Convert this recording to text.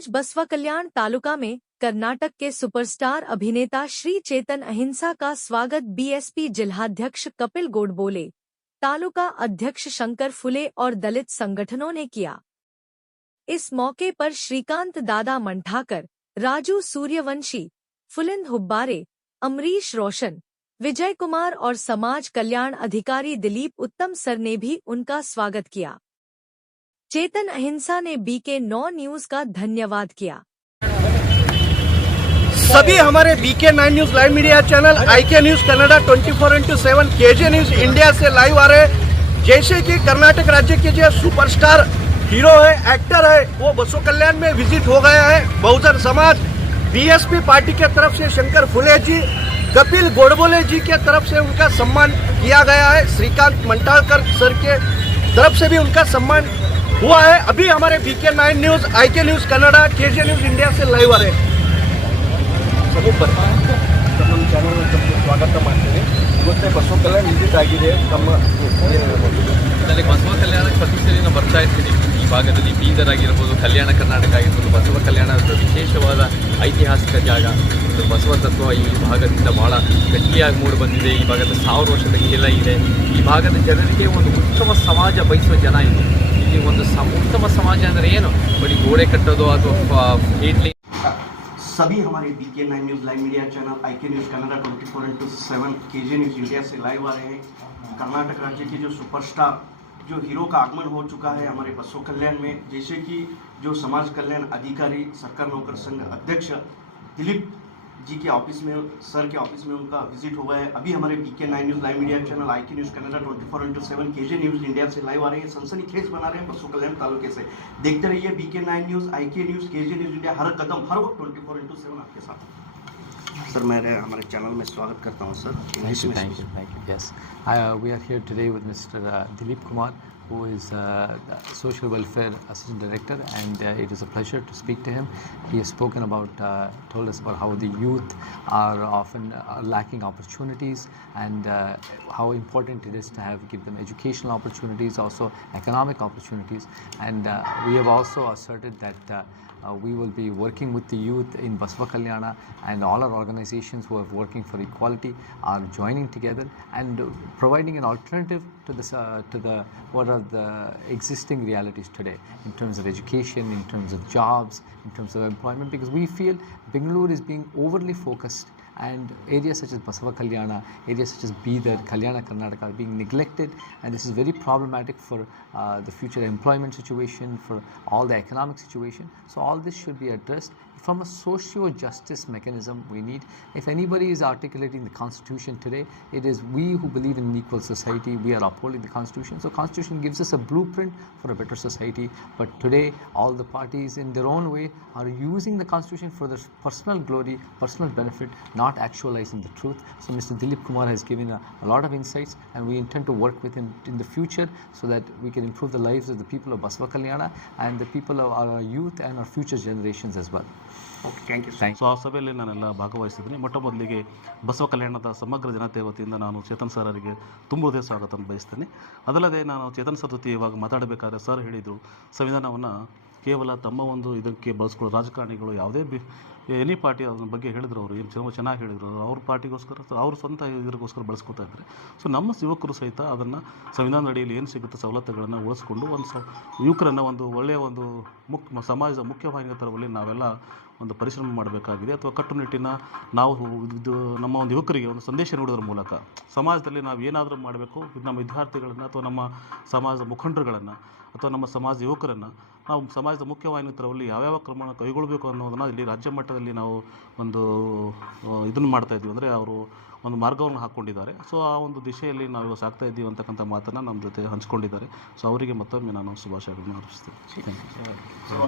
आज बसवा कल्याण तालुका में कर्नाटक के सुपरस्टार अभिनेता श्री चेतन अहिंसा का स्वागत बीएसपी जिलाध्यक्ष कपिल गोडबोले, तालुका अध्यक्ष शंकर फुले और दलित संगठनों ने किया। इस मौके पर श्रीकांत दादा मंठाकर, राजू सूर्यवंशी, फुलिंद हुब्बारे, अमरीश रोशन, विजय कुमार और समाज कल्याण अधिकारी दिलीप उत्तम सर ने भी उनका स्वागत किया। चेतन अहिंसा ने BK9 न्यूज का धन्यवाद किया। सभी हमारे BK9 news live media channel IK news Kannada 24x7 KJ news India से लाइव आ रहे हैं। जैसे कि कर्नाटक राज्य के जो सुपरस्टार हीरो है, एक्टर है, वो बसवा कल्याण में विजिट हो गया है। बहुजन समाज BSP पार्टी के तरफ से शंकर फुले जी, कपिल गोडबोले जी के तरफ से उनका सम्मान किया गया है। श्रीकांत मंठाकर सर के तरफ से भी उनका सम्मान हुआ है। अभी हमारे BK9 news IK news Kannada KJ news India से लाइव आ रहे हैं। ನಮ್ಮ ಚಾನಲ್ ಸ್ವಾಗತ ಮಾಡ್ತೀನಿ। ಇವತ್ತೇ ಬಸವ ಕಲ್ಯಾಣ ವಿಸಿಟ್ ಆಗಿದೆ। ಇದರಲ್ಲಿ ಬಸವ ಕಲ್ಯಾಣ ಪ್ರತಿ ಸರಿ ನಾನು ಬರ್ತಾ ಇರ್ತೀನಿ। ಈ ಭಾಗದಲ್ಲಿ ಬೀದರ್ ಆಗಿರ್ಬೋದು, ಕಲ್ಯಾಣ ಕರ್ನಾಟಕ ಆಗಿರ್ಬೋದು, ಬಸವ ಕಲ್ಯಾಣ ವಿಶೇಷವಾದ ಐತಿಹಾಸಿಕ ಜಾಗ। ಬಸವ ತತ್ವ ಈ ಭಾಗದಿಂದ ಬಹಳ ಗಟ್ಟಿಯಾಗಿ ಮೂಡಿ ಬಂದಿದೆ। ಈ ಭಾಗದ 1000 ವರ್ಷದ ಕೆಲ ಇದೆ। ಈ ಭಾಗದ ಜನರಿಗೆ ಒಂದು ಉತ್ತಮ ಸಮಾಜ ಬಯಸುವ ಜನ ಇದೆ। ಇಲ್ಲಿ ಒಂದು ಉತ್ತಮ ಸಮಾಜ ಅಂದರೆ ಏನು, ಬರೀ ಗೋಡೆ ಕಟ್ಟೋದು ಅಥವಾ ಇಡ್ಲಿ। सभी हमारे BK9 news live media channel IK news Kannada 24x7 KJ news India से लाइव आ रहे हैं। कर्नाटक राज्य के जो सुपरस्टार जो हीरो का आगमन हो चुका है हमारे बसवा कल्याण में, जैसे कि जो समाज कल्याण अधिकारी सरकार नौकर संघ अध्यक्ष दिलीप जी के ऑफिस में, सर के ऑफिस में उनका विजिट हुआ है। अभी हमारे BK9 news live media channel IK news Kannada 24x7 KJ news India से लाइव आ रहे हैं। सनसनीखेज बना रहे हैं बसवा कल्याण तालुके से। देखते रहिए BK9 news IK news KJ news India, हर कदम हर वक्त 24x7 आपके साथ। सर, मैं हमारे चैनल में स्वागत करता हूँ sir. Thank you. Yes, we are here today with Mr. Dilip Kumar, who is Social Welfare Assistant Director, and it is a pleasure to speak to him. He has spoken about, told us about how the youth are often lacking opportunities, and how important it is to give them educational opportunities, also economic opportunities. And we have also asserted that we will be working with the youth in Basva Kalyana, and all our organizations who are working for equality are joining together and providing an alternative to what are the existing realities today in terms of education, in terms of jobs, in terms of employment, because we feel Bengaluru is being overly focused, and areas such as Basava Kalyana, areas such as Bidar, Kalyana Karnataka are being neglected, and this is very problematic for the future employment situation, for all the economic situation. So all this should be addressed from a socio-justice mechanism we need. If anybody is articulating the Constitution today, it is we who believe in an equal society. We are upholding the Constitution. So Constitution gives us a blueprint for a better society. But today, all the parties in their own way are using the Constitution for their personal glory, personal benefit, not actualizing the truth. So Mr. Dilip Kumar has given a lot of insights, and we intend to work with him in the future so that we can improve the lives of the people of Basva Kalyana and the people of our youth and our future generations as well. Okay, thank you. So ಆ ಸಭೆಯಲ್ಲಿ ನಾನೆಲ್ಲ ಭಾಗವಹಿಸಿದ್ದೀನಿ. ಮೊಟ್ಟ ಮೊದಲಿಗೆ ಬಸವ ಕಲ್ಯಾಣದ ಸಮಗ್ರ ಜನತೆ ವತಿಯಿಂದ ನಾನು ಚೇತನ್ ಸರ್ ಅವರಿಗೆ ತುಂಬ ಹೃದಯ ಸ್ವಾಗತ ಬಯಸ್ತೇನೆ. ಅದಲ್ಲದೆ ನಾನು ಚೇತನ್ ಸರ್ ಜೊತೆ ಇವಾಗ ಮಾತಾಡಬೇಕಾದ್ರೆ ಸರ್ ಹೇಳಿದರು, ಸಂವಿಧಾನವನ್ನು ಕೇವಲ ತಮ್ಮ ಒಂದು ಇದಕ್ಕೆ ಬಳಸ್ಕೊಳ್ಳೋ ರಾಜಕಾರಣಿಗಳು ಯಾವುದೇ ಎನಿ ಪಾರ್ಟಿ ಅದ್ರ ಬಗ್ಗೆ ಹೇಳಿದ್ರು, ಅವರು ಏನು ಚೆನ್ನಾಗಿ ಹೇಳಿದರು, ಅವ್ರ ಪಾರ್ಟಿಗೋಸ್ಕರ ಅವ್ರ ಸ್ವಂತ ಇದಕ್ಕೋಸ್ಕರ ಬಳಸ್ಕೊತಾ ಇದ್ದಾರೆ. ಸೊ ನಮ್ಮ ಯುವಕರು ಸಹಿತ ಅದನ್ನು ಸಂವಿಧಾನದ ಅಡಿಯಲ್ಲಿ ಏನು ಸಿಗುತ್ತೆ ಸವಲತ್ತುಗಳನ್ನು ಉಳಿಸ್ಕೊಂಡು ಯುವಕರನ್ನು ಒಂದು ಒಳ್ಳೆಯ ಒಂದು ಸಮಾಜದ ಮುಖ್ಯವಾಹಿನಿಯ ತರವಲ್ಲಿ ನಾವೆಲ್ಲ ಒಂದು ಪರಿಶ್ರಮ ಮಾಡಬೇಕಾಗಿದೆ. ಅಥವಾ ಕಟ್ಟುನಿಟ್ಟಿನ ನಾವು ನಮ್ಮ ಒಂದು ಯುವಕರಿಗೆ ಒಂದು ಸಂದೇಶ ನೀಡೋದ್ರ ಮೂಲಕ ಸಮಾಜದಲ್ಲಿ ನಾವು ಏನಾದರೂ ಮಾಡಬೇಕು, ನಮ್ಮ ವಿದ್ಯಾರ್ಥಿಗಳನ್ನು ಅಥವಾ ನಮ್ಮ ಸಮಾಜದ ಮುಖಂಡರುಗಳನ್ನು ಅಥವಾ ನಮ್ಮ ಸಮಾಜ ಯುವಕರನ್ನು ನಾವು ಸಮಾಜದ ಮುಖ್ಯವಾಹಿನಿ ತರವಲ್ಲಿ ಯಾವ್ಯಾವ ಕ್ರಮವನ್ನು ಕೈಗೊಳ್ಳಬೇಕು ಅನ್ನೋದನ್ನು ಇಲ್ಲಿ ರಾಜ್ಯ ಮಟ್ಟದಲ್ಲಿ ನಾವು ಒಂದು ಇದನ್ನು ಮಾಡ್ತಾಯಿದ್ವಿ, ಅಂದರೆ ಅವರು ಒಂದು ಮಾರ್ಗವನ್ನು ಹಾಕ್ಕೊಂಡಿದ್ದಾರೆ. ಸೊ ಆ ಒಂದು ದಿಶೆಯಲ್ಲಿ ನಾವು ಸಾಗ್ತಾ ಇದ್ದೀವಿ ಅಂತಕ್ಕಂಥ ಮಾತನ್ನು ನಮ್ಮ ಜೊತೆ ಹಂಚ್ಕೊಂಡಿದ್ದಾರೆ. ಸೊ ಅವರಿಗೆ ಮತ್ತೊಮ್ಮೆ ನಾನು ಶುಭಾಶಯಗಳನ್ನು ಅರ್ಪಿಸ್ತೇನೆ.